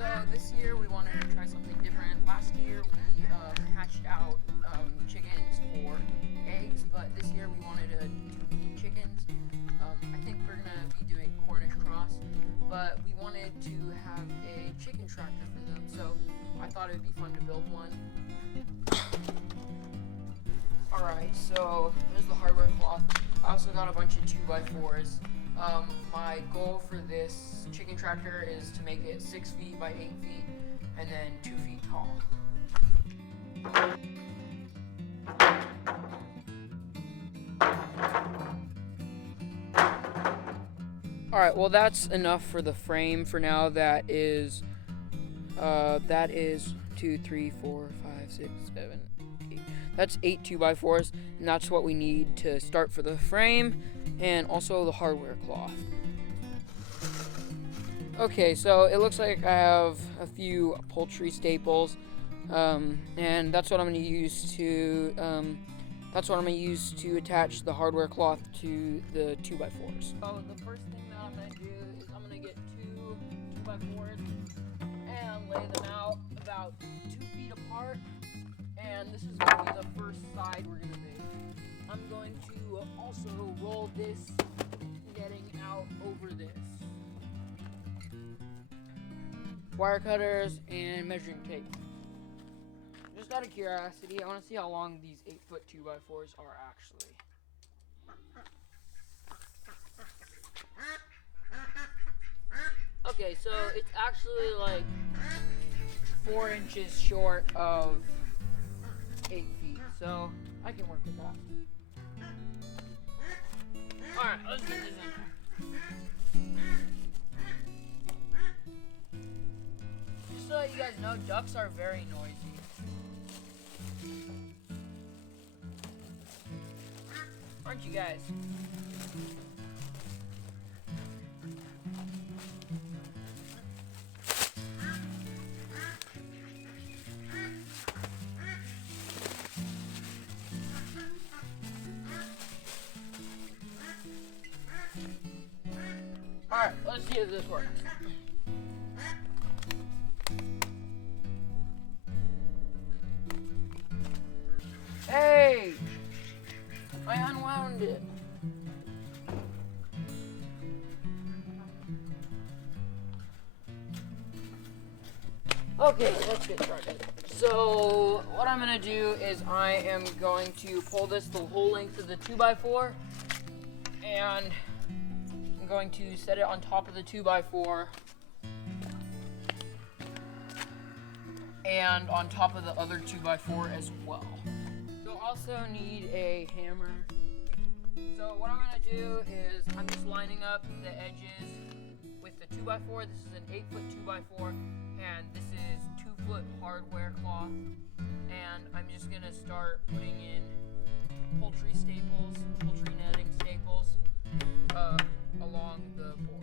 So this year we wanted to try something different. Last year we hatched out chickens for eggs, but this year we wanted to do chickens. I think we're gonna be doing Cornish cross, but we wanted to have a chicken tractor for them, so I thought it would be fun to build one. Alright, so there's the hardware cloth. I also got a bunch of 2x4s. My goal for this chicken tractor is to make it 6 feet by 8 feet and then 2 feet tall. Alright, well that's enough for the frame for now. That is 2, 3, 4, 5, 6, 7, 8. That's 8 2x4s, and that's what we need to start for the frame and also the hardware cloth. Okay, so it looks like I have a few poultry staples, and that's what I'm going to use to attach the hardware cloth to the 2x4s. So the first thing that I'm going to do is I'm going to get 2 2x4s and lay them out about 2 feet apart, and this is going to be the first side we're going to make. I'm going to also roll this netting out over this. Wire cutters and measuring tape. Just out of curiosity, I want to see how long these 8-foot 2x4s are actually. Okay, so it's actually like 4 inches short of 8 feet, so I can work with that. Alright, let's get this in. Just so you guys know, ducks are very noisy. Aren't you guys? Alright, let's see if this works. Hey! I unwound it. Okay, let's get started. So, what I'm going to do is I am going to pull this the whole length of the 2x4, and I'm going to set it on top of the 2x4 and on top of the other 2x4 as well. You'll also need a hammer. So what I'm going to do is I'm just lining up the edges with the 2x4. This is an 8-foot 2x4, and this is 2-foot hardware cloth. And I'm just going to start putting in poultry netting staples along the board.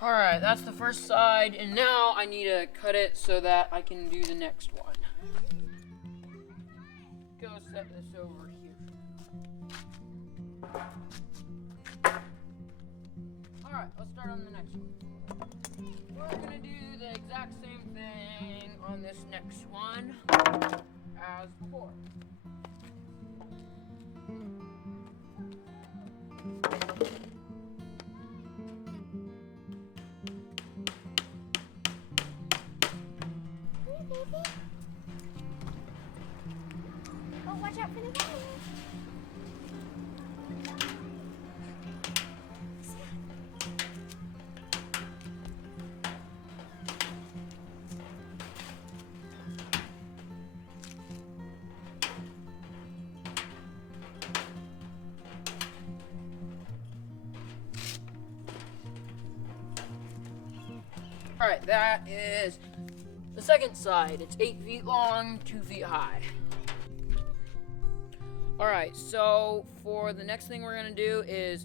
Alright, that's the first side, and now I need to cut it so that I can do the next one. Go set this over here. Alright, let's start on the next one. We're going to do the exact same thing on this next one as before. Oh, watch out for the guy. Alright, that is the second side. It's 8 feet long, 2 feet high. Alright, so for the next thing we're going to do is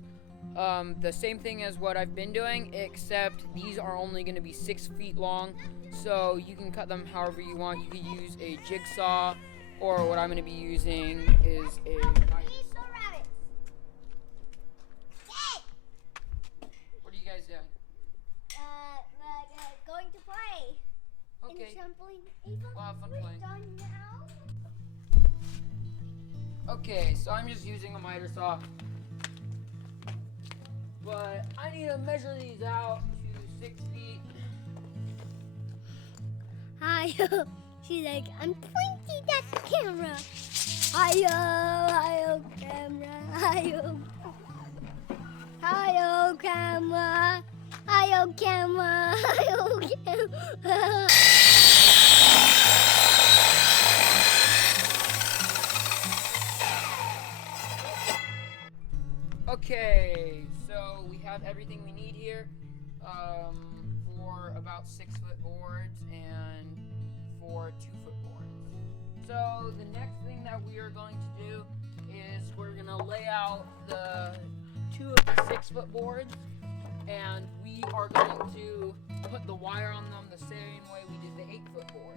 the same thing as what I've been doing, except these are only going to be 6 feet long, so you can cut them however you want. You could use a jigsaw, or what I'm going to be using is a knife. What are you guys doing? Going to play. Okay. In trampoline. Ava, We'll have fun we're playing. done now. Okay, so I'm just using a miter saw. But I need to measure these out to 6 feet. Hi. She's like, I'm pointing at the camera. Hi-yo, camera. Hi-yo. Hi-yo, camera. Hi-yo, camera. Hi-yo, camera. Okay, so we have everything we need here for about 6 foot boards and for 2 foot boards. So the next thing that we are going to do is we're going to lay out the 2 of the 6 foot boards, and we are going to put the wire on them the same way we did the 8 foot boards.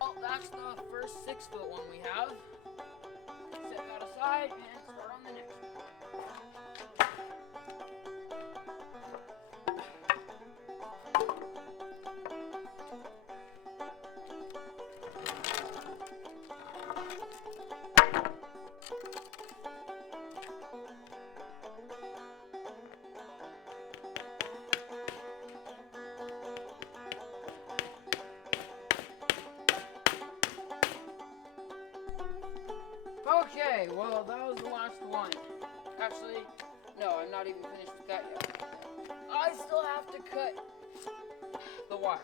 Well, that's the first 6 foot one we have. Set that aside and start on the next one. Okay, well, that was the last one. Actually, no, I'm not even finished with that yet. I still have to cut the wire.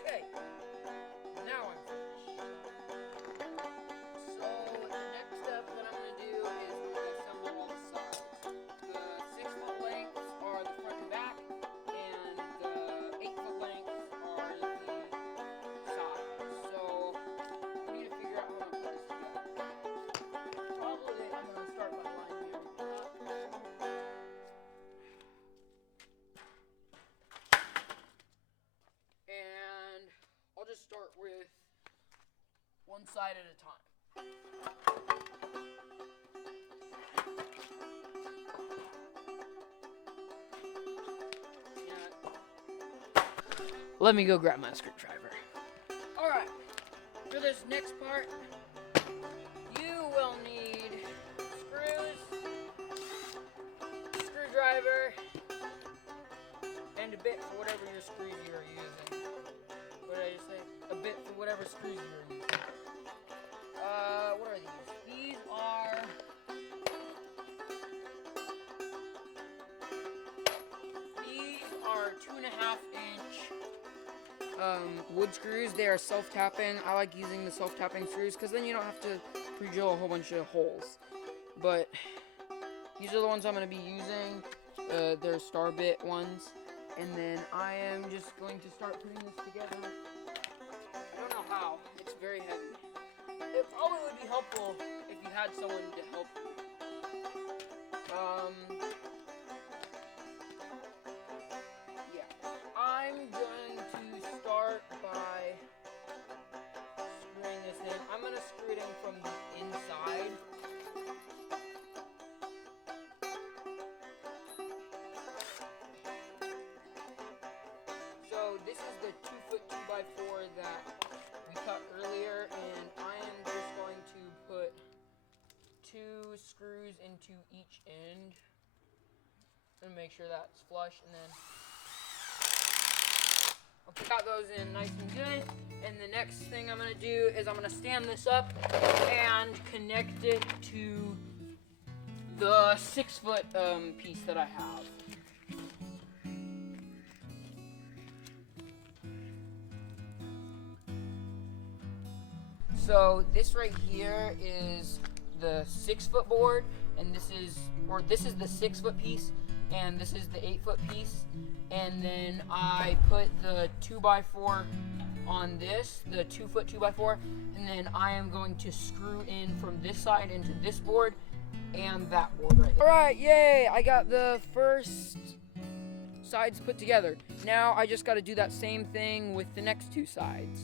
Okay, now I'm finished. So, the next step that I'm going to do is I'm going to assemble all the sides. The 6 foot lengths are the front and back, and the 8 foot lengths are the sides. So, I need to figure out how to put this together. Probably I'm going to start by lining everything up. And I'll just start with one side at a time. Let me go grab my screwdriver. Alright. For this next part, you will need screws, screwdriver, and a bit for whatever your screws you are using. What did I just say? A bit for whatever screws you are using. What are these? These are 2.5 inch wood screws. They are self-tapping. I like using the self-tapping screws because then you don't have to pre-drill a whole bunch of holes. But these are the ones I'm going to be using. They're star bit ones. And then I am just going to start putting this together. I don't know how. It's very heavy. It probably would be helpful if you had someone to help you. Yeah. I'm going to start by screwing this in. I'm going to screw it in from the inside. So this is the 2 foot 2x4 that we cut earlier, and I am just going to put 2 screws into each end and make sure that's flush, and then okay, got those in nice and good. And the next thing I'm going to do is I'm going to stand this up and connect it to the 6 foot piece that I have. So this right here is the 6 foot board, and this is the 6 foot piece, and this is the 8 foot piece. And then I put the 2x4 on this, the 2 foot 2x4, and then I am going to screw in from this side into this board and that board right there. Alright, yay! I got the first sides put together. Now I just got to do that same thing with the next 2 sides.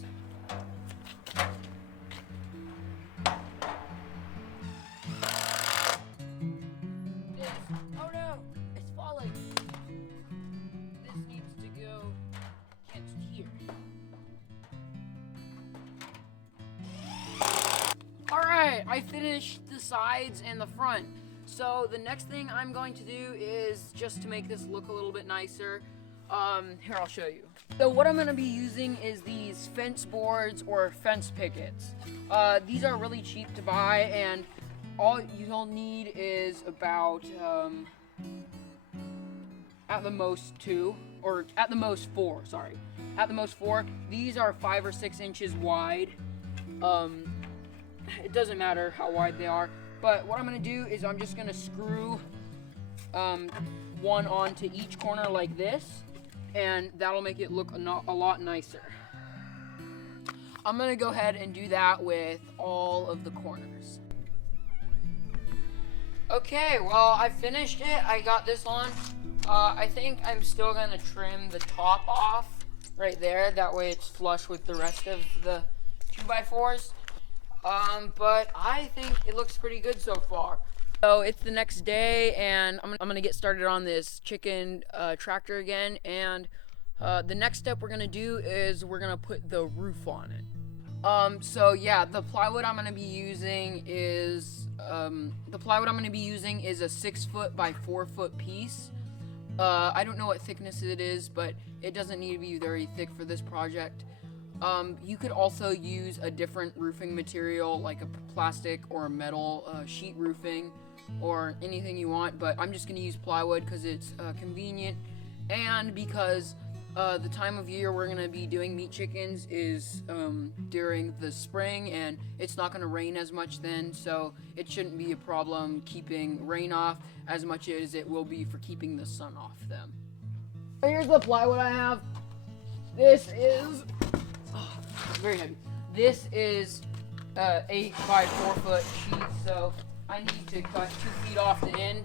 Oh no, it's falling. This needs to go against here. Alright, I finished the sides and the front. So the next thing I'm going to do is just to make this look a little bit nicer. Here, I'll show you. So what I'm going to be using is these fence boards or fence pickets. These are really cheap to buy, and all you'll need is about, at the most 2, or at the most 4, sorry. At the most 4. These are 5 or 6 inches wide. It doesn't matter how wide they are. But what I'm going to do is I'm just going to screw one onto each corner like this, and that'll make it look a lot nicer. I'm going to go ahead and do that with all of the corners. Okay, well, I finished it. I got this on. I think I'm still going to trim the top off right there. That way it's flush with the rest of the 2x4s. But I think it looks pretty good so far. So it's the next day, and I'm gonna get started on this chicken tractor again. And the next step we're gonna do is we're gonna put the roof on it. So yeah, the plywood I'm gonna be using is a 6 foot by 4 foot piece. I don't know what thickness it is, but it doesn't need to be very thick for this project. You could also use a different roofing material, like a plastic or a metal sheet roofing, or anything you want, but I'm just going to use plywood because it's convenient, and because the time of year we're going to be doing meat chickens is during the spring, and it's not going to rain as much then, so it shouldn't be a problem keeping rain off as much as it will be for keeping the sun off them. Here's the plywood I have. This is very heavy. This is 8 by 4 foot sheet, so I need to cut 2 feet off the end.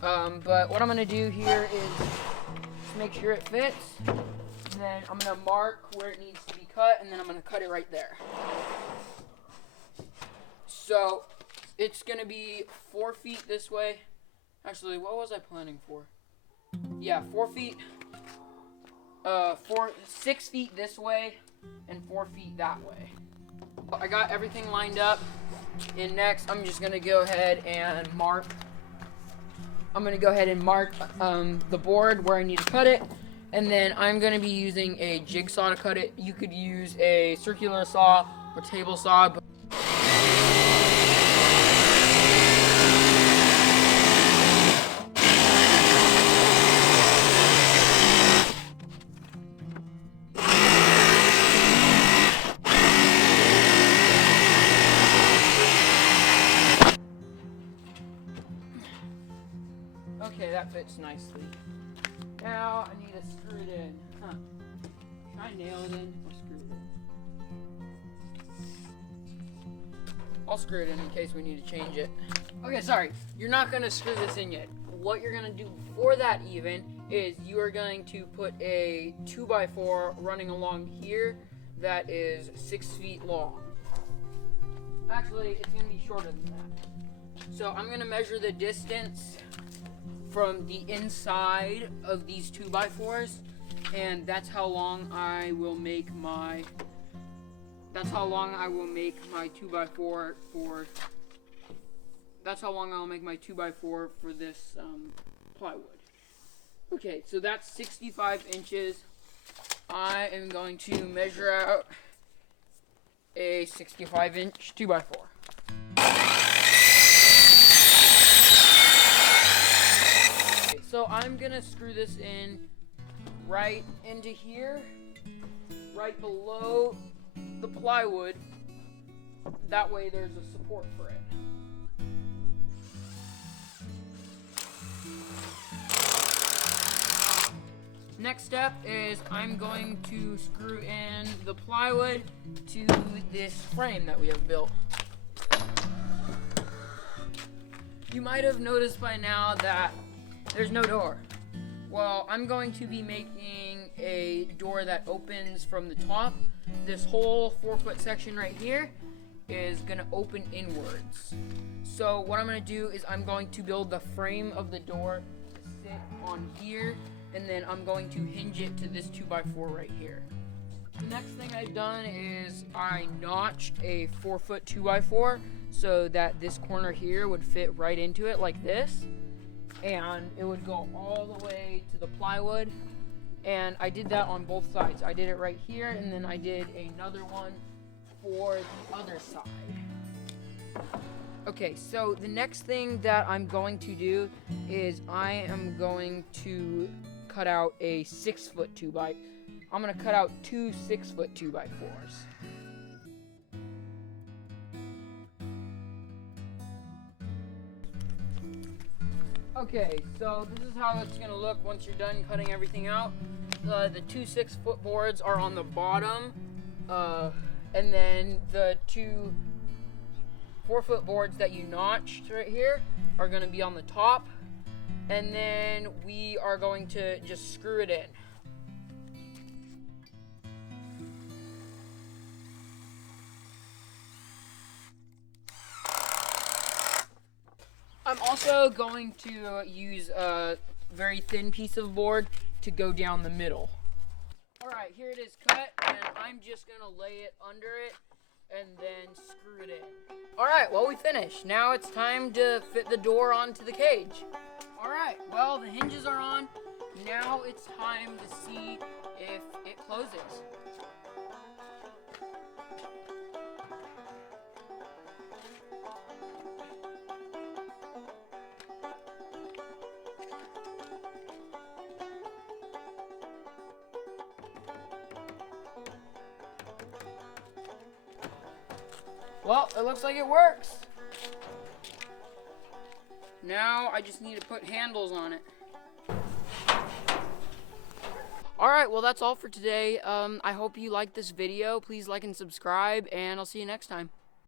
But what I'm gonna do here is just make sure it fits. And then I'm gonna mark where it needs to be cut, and then I'm gonna cut it right there. So it's gonna be 4 feet this way. Actually, what was I planning for? Yeah, 4 feet. 6 feet this way, and 4 feet that way. I got everything lined up, and next I'm just gonna go ahead and mark. I'm gonna go ahead and mark the board where I need to cut it, and then I'm gonna be using a jigsaw to cut it. You could use a circular saw or table saw. But okay, that fits nicely. Now I need to screw it in. Should I nail it in or screw it in? I'll screw it in case we need to change it. Okay, sorry. You're not going to screw this in yet. What you're going to do before that even is you are going to put a 2x4 running along here that is 6 feet long. Actually, it's going to be shorter than that. So I'm going to measure the distance from the inside of these 2x4s, and that's how long I will make my 2x4 for. That's how long I'll make my 2x4 for this plywood. Okay, so that's 65 inches. I am going to measure out a 65-inch 2x4. So I'm gonna screw this in right into here, right below the plywood. That way there's a support for it. Next step is I'm going to screw in the plywood to this frame that we have built. You might have noticed by now that there's no door. Well, I'm going to be making a door that opens from the top. This whole 4-foot section right here is gonna open inwards. So what I'm gonna do is I'm going to build the frame of the door to sit on here, and then I'm going to hinge it to this 2x4 right here. The next thing I've done is I notched a 4-foot 2x4 so that this corner here would fit right into it like this, and it would go all the way to the plywood. And I did that on both sides. I did it right here, and then I did another one for the other side. Okay, so the next thing that I'm going to do is I am going to cut out a 6-foot 2x. I'm gonna cut out 2 6-foot 2x4s. Okay, so this is how it's gonna look once you're done cutting everything out. The 2 6-foot boards are on the bottom, and then the 2 4-foot boards that you notched right here are gonna be on the top, and then we are going to just screw it in. I'm also going to use a very thin piece of board to go down the middle. Alright, here it is cut, and I'm just gonna lay it under it and then screw it in. Alright, well, we finished. Now it's time to fit the door onto the cage. Alright, well, the hinges are on. Now it's time to see if it closes. Well, it looks like it works. Now I just need to put handles on it. Alright, well, that's all for today. I hope you liked this video. Please like and subscribe, and I'll see you next time.